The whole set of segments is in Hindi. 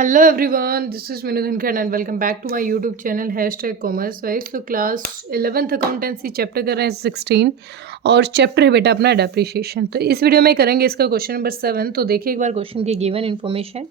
Hello everyone, this is Minu Dhankar and welcome back to my YouTube channel #commerce guys। तो क्लास 11th अकाउंटेंसी चैप्टर कर रहे हैं 16 और चैप्टर है बेटा अपना डेप्रिसिएशन। तो इस वीडियो में करेंगे इसका क्वेश्चन नंबर 7। तो देखिए एक बार क्वेश्चन की गिवन इन्फॉर्मेशन।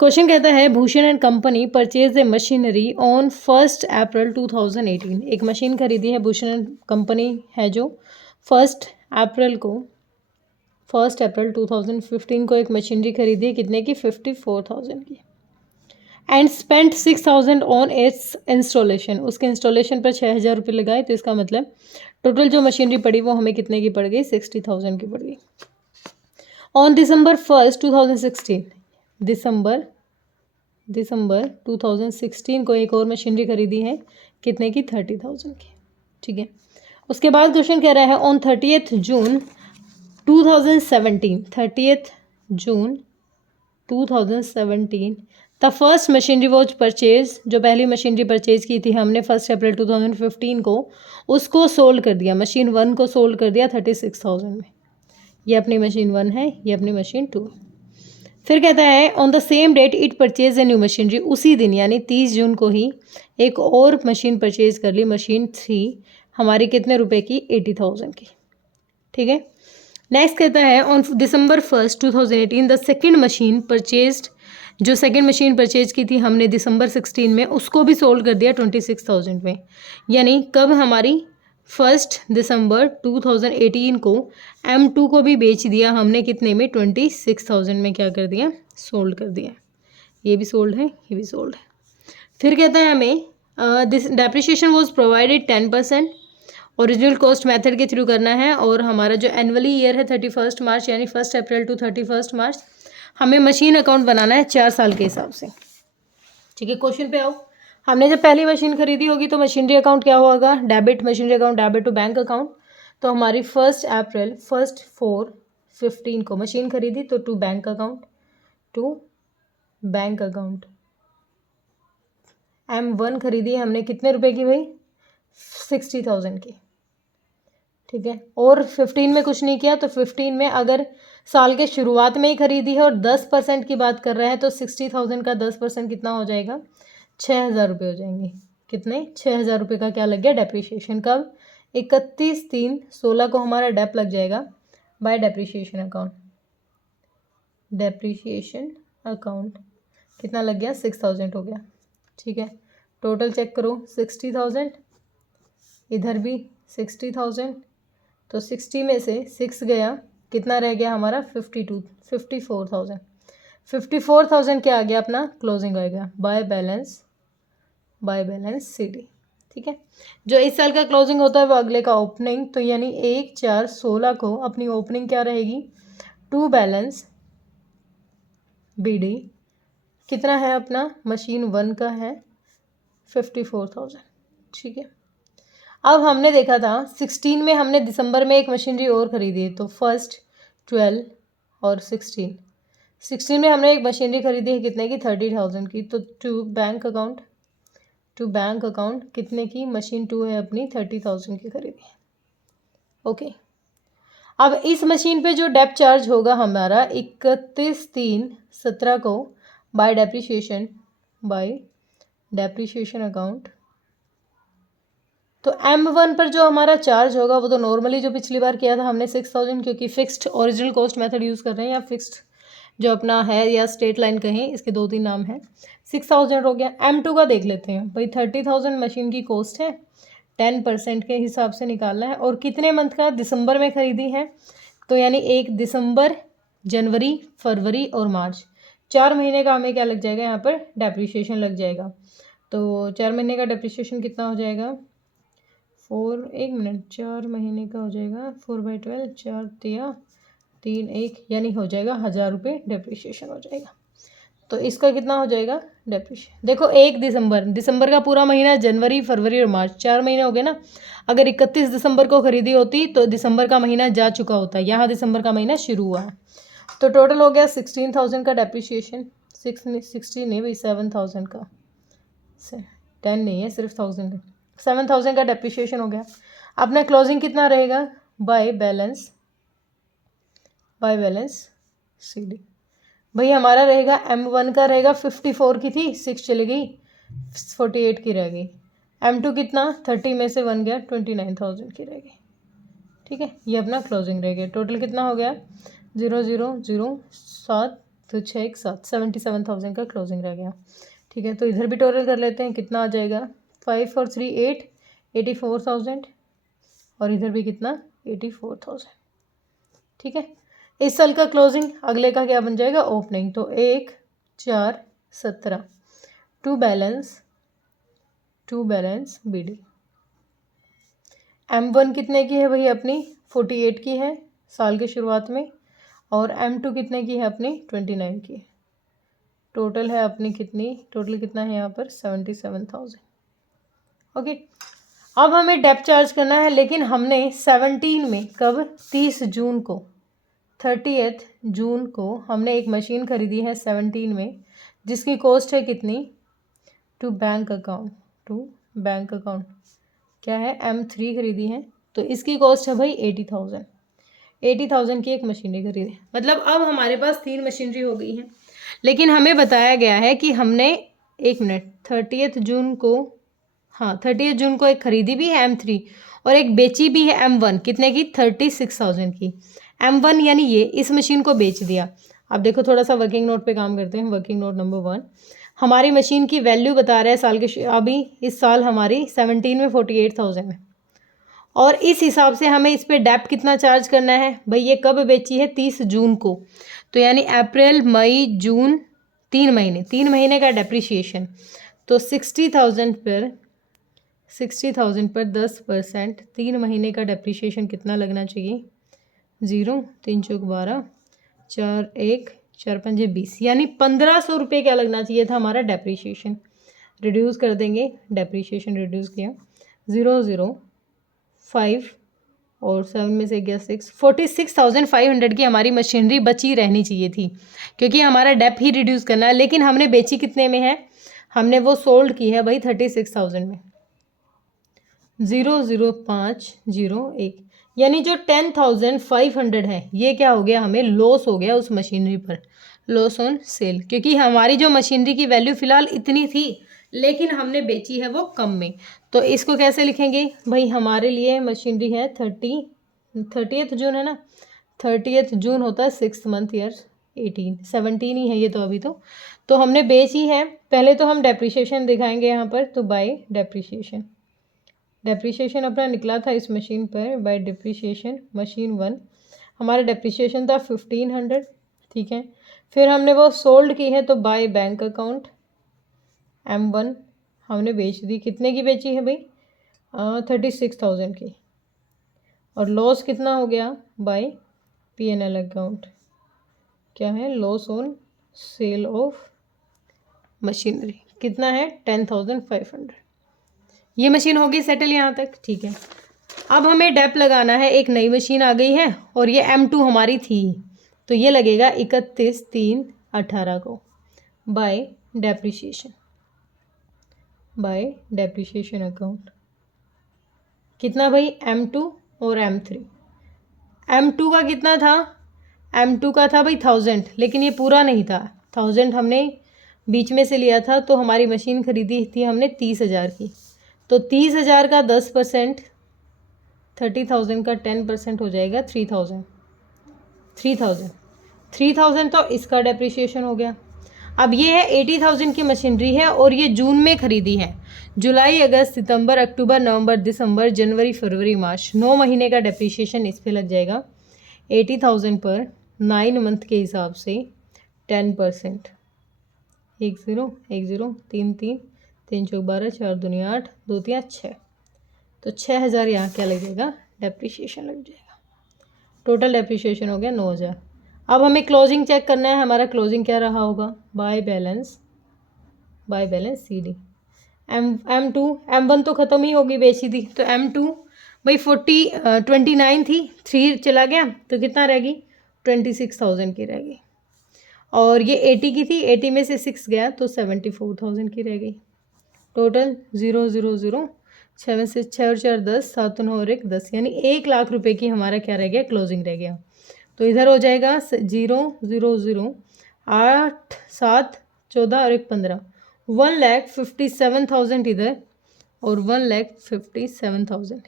क्वेश्चन कहता है Bhushan and company purchase a machinery on 1 अप्रैल 2018। एक मशीन खरीदी है भूषण एंड कंपनी है जो 1 अप्रैल 2015 को एक मशीनरी खरीदी है कितने की 54,000 की। And spent 6,000 on it's installation. उसके इंस्टॉलेशन पर 6,000 रुपये लगाए। तो इसका मतलब टोटल जो मशीनरी पड़ी वो हमें कितने की पड़ गई 60,000 की पड़ गई। ऑन December 1, 2016 दिसंबर 2016 को एक और मशीनरी खरीदी है कितने की 30,000 की। ठीक है, उसके बाद क्वेश्चन कह रहा है on 30th June 2017 the first machinery was purchase. जो पहली मशीनरी परचेज की थी हमने 1 अप्रैल 2015 को, उसको सोल्ड कर दिया, मशीन 1 को सोल्ड कर दिया 36,000 में। ये अपनी मशीन 1 है, ये अपनी मशीन 2। फिर कहता है on the same date it purchase a new machinery. उसी दिन यानी 30 जून को ही एक और मशीन परचेज कर ली, मशीन 3 हमारी कितने रुपए की 80,000 की। ठीक है, नेक्स्ट कहता है on December 1, 2018 the second machine purchased. जो सेकेंड मशीन परचेज की थी हमने दिसंबर 16 में, उसको भी सोल्ड कर दिया 26,000 में। यानी कब हमारी 1 दिसंबर 2018 को M2 को भी बेच दिया हमने कितने में 26,000 में। क्या कर दिया, सोल्ड कर दिया। ये भी सोल्ड है, ये भी सोल्ड है। फिर कहता है हमें this depreciation was provided 10%। Original cost method के थ्रू करना है और हमारा जो एनुअली ईयर है 31 मार्च यानी 1 अप्रैल टू 31 मार्च। हमें मशीन अकाउंट बनाना है 4 साल के हिसाब से। ठीक है, क्वेश्चन पे आओ। हमने जब पहली मशीन खरीदी होगी तो मशीनरी अकाउंट क्या होगा, debit machinery account, debit to bank account. तो हमारी 1 अप्रैल 1/4/15 को मशीन खरीदी तो टू बैंक अकाउंट, M1 खरीदी हमने कितने रुपए की भाई 60,000 की। ठीक है, और 15 में कुछ नहीं किया तो 15 में अगर साल के शुरुआत में ही खरीदी है और 10% की बात कर रहे हैं तो 60,000 का 10% कितना हो जाएगा 6,000 रुपये हो जाएंगे। कितने 6,000 रुपये का क्या लग गया डेप्रिसिएशन। कब 31/3/16 को हमारा डेप लग जाएगा bye depreciation account. Depreciation account कितना लग गया 6,000 हो गया। ठीक है, टोटल चेक करो 60,000, इधर भी 60,000। तो 60 में से 6 गया, कितना रह गया हमारा 54,000। 54,000 क्या आ गया अपना क्लोजिंग आ गया बाय बैलेंस CD। ठीक है, जो इस साल का क्लोजिंग होता है वो अगले का ओपनिंग। तो यानी 1/4/16 को अपनी ओपनिंग क्या रहेगी टू बैलेंस BD कितना है अपना मशीन 1 का है 54,000। ठीक है, अब हमने देखा था 16 में हमने दिसंबर में एक मशीनरी और खरीदी है तो 1, 12 और 16 में हमने एक मशीनरी खरीदी है कितने की 30,000 की। तो टू बैंक अकाउंट कितने की मशीन 2 है अपनी 30,000 की खरीदी है। ओके, अब इस मशीन पे जो डेप चार्ज होगा हमारा 31/3/17 को बाय डेप्रिसिएशन अकाउंट। तो M1 पर जो हमारा चार्ज होगा वो तो नॉर्मली जो पिछली बार किया था हमने 6,000, क्योंकि fixed original cost method use कर रहे हैं या फिक्स्ड जो अपना है या स्ट्रेट लाइन कहें, इसके 2-3 नाम हैं। 6,000 हो गया। M2 का देख लेते हैं भाई 30,000 मशीन की कॉस्ट है, 10% के हिसाब से निकालना है। और कितने मंथ का दिसंबर में खरीदी है तो यानी 1 दिसंबर, जनवरी, फरवरी और मार्च, 4 महीने का हमें क्या लग जाएगा यहाँ पर डेप्रिसिएशन लग जाएगा। तो 4 महीने का डेप्रिसिएशन कितना हो जाएगा 4 महीने का हो जाएगा 4/12, 4 दिया 3 1 यानी हो जाएगा 1,000 रुपये डेप्रिसिएशन हो जाएगा। तो इसका कितना हो जाएगा डेप्रिसिएशन। देखो 1 दिसंबर का पूरा महीना, जनवरी, फरवरी और मार्च, 4 महीने हो गए ना। अगर 31 दिसंबर को खरीदी होती तो दिसंबर का महीना जा चुका होता, यहाँ दिसंबर का महीना शुरू हुआ है। तो टोटल हो गया 16,000 का डेप्रिसिएशन। 16 नहीं भाई 7,000 का, 10 नहीं है सिर्फ 1,000 है। 7,000 का डेप्रिसिएशन हो गया। अपना क्लोजिंग कितना रहेगा बाय बैलेंस CD। भाई हमारा रहेगा M1 का रहेगा 54 की थी, 6 चली गई, 48 की रह गई। M2 कितना, 30 में से 1 गया, 29,000 की रह गई। ठीक है, ये अपना क्लोजिंग रह गया। टोटल कितना हो गया, 0,0,0,7 तो 6 1 7 77,000 का क्लोजिंग रह गया। ठीक है, तो इधर भी टोटल कर लेते हैं, कितना आ जाएगा, 5 और 3 8, 84,000 और इधर भी कितना, 84,000। ठीक है, इस साल का क्लोजिंग अगले का क्या बन जाएगा, ओपनिंग। तो 1 4 17 टू बैलेंस BD। M1 कितने की है भाई अपनी, 48 की है साल की शुरुआत में, और M2 कितने की है अपनी, 29 की। टोटल है अपनी कितनी, टोटल कितना है यहाँ पर, 77,000। ओके, अब हमें डेप्थ चार्ज करना है, लेकिन हमने 17 में, कब, 30 जून को, 30 जून को हमने एक मशीन खरीदी है 17 में, जिसकी कॉस्ट है कितनी, टू बैंक अकाउंट क्या है, M3 खरीदी है, तो इसकी कॉस्ट है भाई 80,000 की एक मशीनरी खरीदी। मतलब अब हमारे पास 3 मशीनरी हो गई हैं, लेकिन हमें बताया गया है कि हमने, 1 मिनट, 30 जून को, हाँ 30 जून को एक खरीदी भी है M3 और एक बेची भी है M1, कितने की, 36,000 की। M1 यानी ये, इस मशीन को बेच दिया। अब देखो थोड़ा सा वर्किंग नोट पे काम करते हैं। वर्किंग नोट नंबर 1, हमारी मशीन की वैल्यू बता रहा है साल के, अभी इस साल हमारी 17 में 48,000 है, और इस हिसाब से हमें इस पे डेप्थ कितना चार्ज करना है भाई। ये कब बेची है, 30 जून को, तो यानी अप्रैल मई जून, 3 महीने का डेप्रिसिएशन। तो 60,000 पर 10%, 3 महीने का डेप्रिसिएशन कितना लगना चाहिए, 0 3 चौक 12, 4 1 4 5 20, यानी 1,500 रुपये क्या लगना चाहिए था हमारा डेप्रिसिएशन। रिड्यूस कर देंगे, डेप्रिसिएशन रिड्यूस किया, 0 0 5 और 7 में से गया 6, 46,500 की हमारी मशीनरी बची रहनी चाहिए थी, क्योंकि हमारा डेप ही रिड्यूस करना है। लेकिन हमने बेची कितने में है, हमने वो सोल्ड की है भाई 36,000 में, 00501, यानी जो 10,500 है, ये क्या हो गया, हमें लॉस हो गया उस मशीनरी पर, लॉस ऑन सेल, क्योंकि हमारी जो मशीनरी की वैल्यू फ़िलहाल इतनी थी, लेकिन हमने बेची है वो कम में। तो इसको कैसे लिखेंगे भाई, हमारे लिए मशीनरी है 30th जून है ना, 30th जून होता है 6th मंथ ईयर, 17 ही है ये तो अभी तो हमने बेची है। पहले तो हम डेप्रिसिएशन दिखाएंगे यहाँ पर, तो बाय डेप्रिसिएशन अपना निकला था इस मशीन पर, बाय डेप्रिसिएशन मशीन 1 हमारा डेप्रिसिएशन था 1500। ठीक है, फिर हमने वो सोल्ड की है, तो बाय बैंक अकाउंट M1 हमने बेच दी, कितने की बेची है भाई, 36,000 की, और लॉस कितना हो गया, बाय P&L अकाउंट, क्या है, loss on sale of machinery, कितना है, 10,500। ये मशीन होगी सेटल यहाँ तक। ठीक है, अब हमें डेप लगाना है, एक नई मशीन आ गई है और ये M2 हमारी थी, तो ये लगेगा 31/3/18 को, बाय डेप्रिसिएशन अकाउंट, कितना भाई, M2 और M3। M2 का कितना था, M2 का था भाई 1000, लेकिन ये पूरा नहीं था, 1000 हमने बीच में से लिया था, तो हमारी मशीन खरीदी थी हमने 30,000 की, तो 30,000 का 10%, 30,000 का 10% हो जाएगा 3,000 तो इसका डेप्रिसिएशन हो गया। अब ये है 80,000 की मशीनरी है, और ये जून में खरीदी है, जुलाई अगस्त सितंबर अक्टूबर नवंबर दिसंबर जनवरी फरवरी मार्च, 9 महीने का डेप्रिसिएशन इस पे लग जाएगा। 80,000 पर 9 मंथ के हिसाब से 10%, 1 0 1 0 3 3 3 चौक 12 4 दूनी 8 2 3 6, तो 6,000 यहाँ क्या लगेगा, डेप्रिसिएशन लग जाएगा। टोटल डेप्रिसिएशन हो गया 9,000। अब हमें क्लोजिंग चेक करना है, हमारा क्लोजिंग क्या रहा होगा, बाय बैलेंस CD। M1 तो ख़त्म ही होगी, बेची थी, तो M2 भाई 29 थी, 3 चला गया, तो कितना रहेगी, 26,000 की रहेगी, और ये 80 की थी, 80 में से 6 गया, तो 74,000 की रह गई। टोटल 0 0 0, 6 में से 6 और 4 10, 7 9 और 1 10, यानी 1 लाख रुपए की हमारा क्या रह गया, क्लोजिंग रह गया। तो इधर हो जाएगा 0 0 0 8 7 14 और एक 15, 1,57,000 इधर और 1,57,000।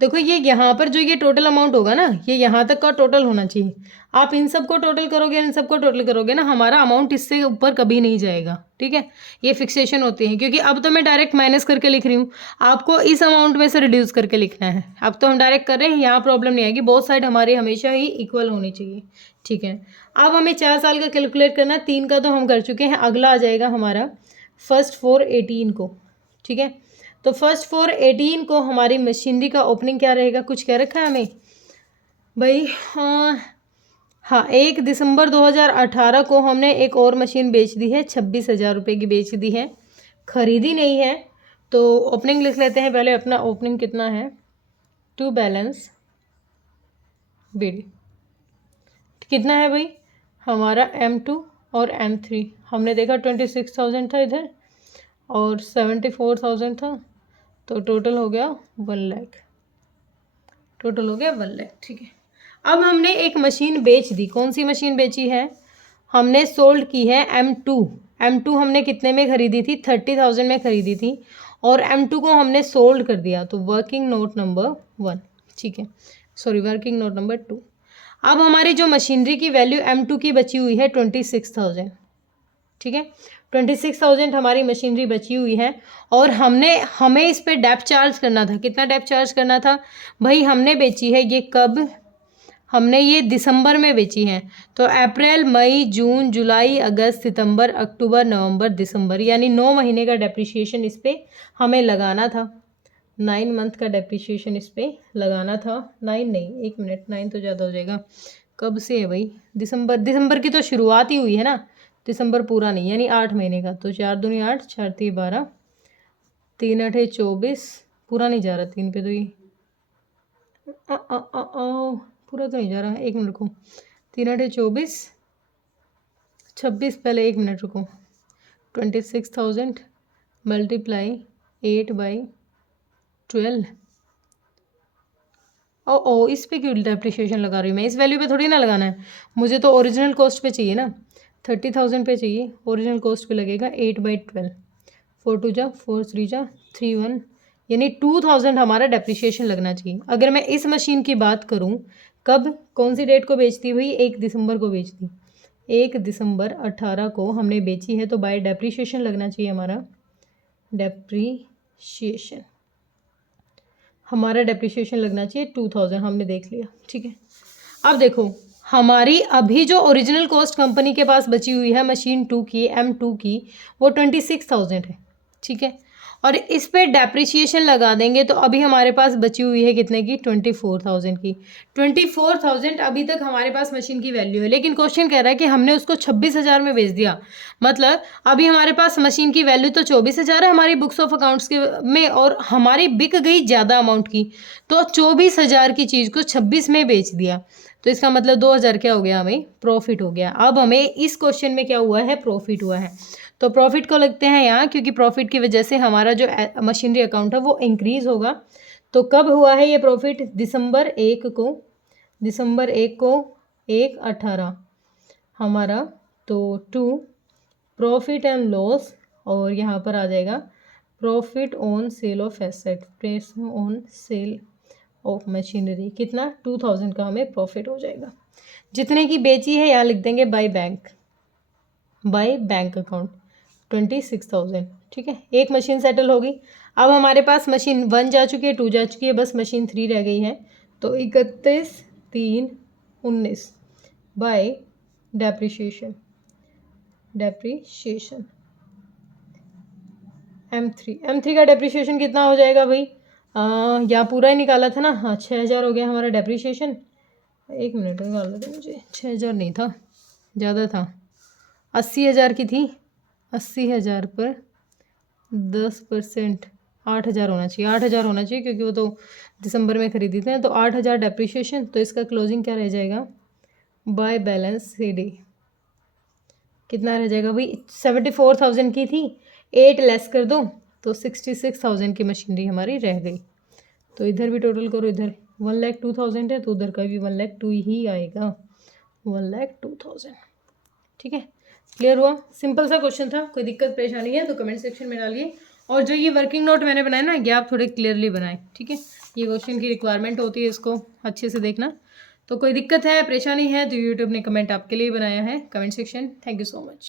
देखो ये यहाँ पर जो ये टोटल अमाउंट होगा ना, ये यहाँ तक का टोटल होना चाहिए। आप इन सबको टोटल करोगे, इन सबको टोटल करोगे ना, हमारा अमाउंट इससे ऊपर कभी नहीं जाएगा। ठीक है, ये फिक्सेशन होती है, क्योंकि अब तो मैं डायरेक्ट माइनस करके लिख रही हूँ, आपको इस अमाउंट में से रिड्यूस करके लिखना है। अब तो हम डायरेक्ट कर रहे हैं, यहाँ प्रॉब्लम नहीं आएगी, बोथ साइड हमारी हमेशा ही इक्वल होनी चाहिए। ठीक है, अब हमें 4 साल का कैलकुलेट करना है, 3 का तो हम कर चुके हैं। अगला आ जाएगा हमारा फर्स्ट फॉर 18 को। ठीक है, तो फर्स्ट फॉर 18 को हमारी मशीनरी का ओपनिंग क्या रहेगा, कुछ कह रखा है हमें भाई? हाँ 1 दिसंबर 2018 को हमने एक और मशीन बेच दी है, 26,000 रुपये की बेच दी है, खरीदी नहीं है। तो ओपनिंग लिख लेते हैं पहले अपना। ओपनिंग कितना है, टू बैलेंस बीडी कितना है भाई हमारा, M2 और M3। हमने देखा 26,000 था इधर और 74,000 था, तो टोटल हो गया 1 लाख, टोटल हो गया 1 लाख। ठीक है, अब हमने एक मशीन बेच दी। कौन सी मशीन बेची है, हमने सोल्ड की है M2। M2 हमने कितने में खरीदी थी, 30,000 में खरीदी थी, और M2 को हमने सोल्ड कर दिया। तो वर्किंग नोट नंबर 1, ठीक है, सॉरी वर्किंग नोट नंबर 2। अब हमारी जो मशीनरी की वैल्यू M2 की बची हुई है 26,000। ठीक है, 26,000 हमारी मशीनरी बची हुई है, और हमें इस पे डेप्थ चार्ज करना था। कितना डेप्थ चार्ज करना था भाई, हमने बेची है ये कब, हमने ये दिसंबर में बेची है, तो अप्रैल मई जून जुलाई अगस्त सितंबर अक्टूबर नवंबर दिसंबर, यानी 9 महीने का डेप्रिसिएशन इस पर हमें लगाना था। 9 मंथ का डेप्रिसिएशन इस पर लगाना था। 9 नहीं, 1 मिनट, 9 तो ज़्यादा हो जाएगा। कब से है भाई, दिसंबर की तो शुरुआत ही हुई है ना, दिसंबर पूरा नहीं, यानी 8 महीने का। तो 4 दूनी 8, 4 3 12, 3 8 24, पूरा नहीं जा रहा 3 पे, तो ये पूरा तो नहीं जा रहा, 1 मिनट रुको, 3 8 24 26, पहले 1 मिनट रुको, 26,000 मल्टीप्लाई 8/12। ओ इस पे क्यों डेप्रिसिएशन लगा रही हूँ मैं, इस वैल्यू पे थोड़ी ना लगाना है, मुझे तो ओरिजिनल कॉस्ट पे चाहिए ना, 30,000 पे चाहिए, ओरिजिनल कॉस्ट पे लगेगा 8/12। 4 2 जा 4 3 जा 3 1, यानी 2,000 हमारा डेप्रिसिएशन लगना चाहिए। अगर मैं इस मशीन की बात करूं, कब कौन सी डेट को बेचती हुई, 1 दिसंबर को बेचती, 1 दिसंबर 18 को हमने बेची है, तो बाय डेप्रिसिएशन लगना चाहिए हमारा, डेप्रिसिएशन हमारा डेप्रिसिएशन लगना चाहिए 2,000, हमने देख लिया। ठीक है, अब देखो हमारी अभी जो ओरिजिनल कॉस्ट कंपनी के पास बची हुई है मशीन 2 की, M2 की, वो 26,000 है। ठीक है, और इस पे डेप्रिसिएशन लगा देंगे तो अभी हमारे पास बची हुई है कितने की, 24,000 की। 24,000 अभी तक हमारे पास मशीन की वैल्यू है, लेकिन क्वेश्चन कह रहा है कि हमने उसको 26,000 में बेच दिया, मतलब अभी हमारे पास मशीन की वैल्यू तो 24,000 है हमारी बुक्स ऑफ अकाउंट्स के में, और हमारी बिक गई ज़्यादा अमाउंट की, तो 24,000 की चीज़ को 26 में बेच दिया, तो इसका मतलब 2,000 क्या हो गया, हमें प्रॉफिट हो गया। अब हमें इस क्वेश्चन में क्या हुआ है, प्रॉफिट हुआ है, तो प्रॉफिट को लगते हैं यहाँ, क्योंकि प्रॉफिट की वजह से हमारा जो मशीनरी अकाउंट है वो इंक्रीज होगा। तो कब हुआ है ये प्रॉफिट, दिसंबर 1 को, दिसंबर 1 को 1/18 हमारा, तो 2 प्रॉफिट एंड लॉस, और यहाँ पर आ जाएगा profit on sale of asset, press on sale of machinery, कितना 2,000 का हमें प्रॉफिट हो जाएगा। जितने की बेची है यहाँ लिख देंगे बाय बैंक अकाउंट 26,000। ठीक है, एक मशीन सेटल होगी। अब हमारे पास मशीन 1 जा चुकी है, 2 जा चुकी है, बस मशीन 3 रह गई है, तो 31/3/19 बाय डेप्रिसिएशन M3 का डेप्रिसिएशन कितना हो जाएगा भाई, यहाँ पूरा ही निकाला था ना, हाँ 6,000 हो गया हमारा डेप्रिसिएशन। 1 मिनट निकाल लेते, मुझे 6,000 नहीं था, ज़्यादा था, 80,000 की थी, 80,000 पर 10% 8,000 होना चाहिए, 8,000 होना चाहिए, क्योंकि वो तो दिसंबर में खरीदी थे, तो 8,000 डेप्रिसिएशन, तो इसका क्लोजिंग क्या रह जाएगा, बाय बैलेंस CD कितना रह जाएगा भाई, 74,000 की थी, 8 लेस कर दो तो 66,000 की मशीनरी हमारी रह गई। तो इधर भी टोटल करो, इधर 1,02,000 है, तो उधर का भी 1,02 ही आएगा, 1,02,000। ठीक है, क्लियर हुआ? सिंपल सा क्वेश्चन था, कोई दिक्कत परेशानी है तो कमेंट सेक्शन में डालिए। और जो ये वर्किंग नोट मैंने बनाया ना, ये आप थोड़े क्लियरली बनाएं, ठीक है? ये क्वेश्चन की रिक्वायरमेंट होती है, इसको अच्छे से देखना। तो कोई दिक्कत है, परेशानी है तो यूट्यूब ने कमेंट आपके लिए बनाया है, comment section. Thank you so much.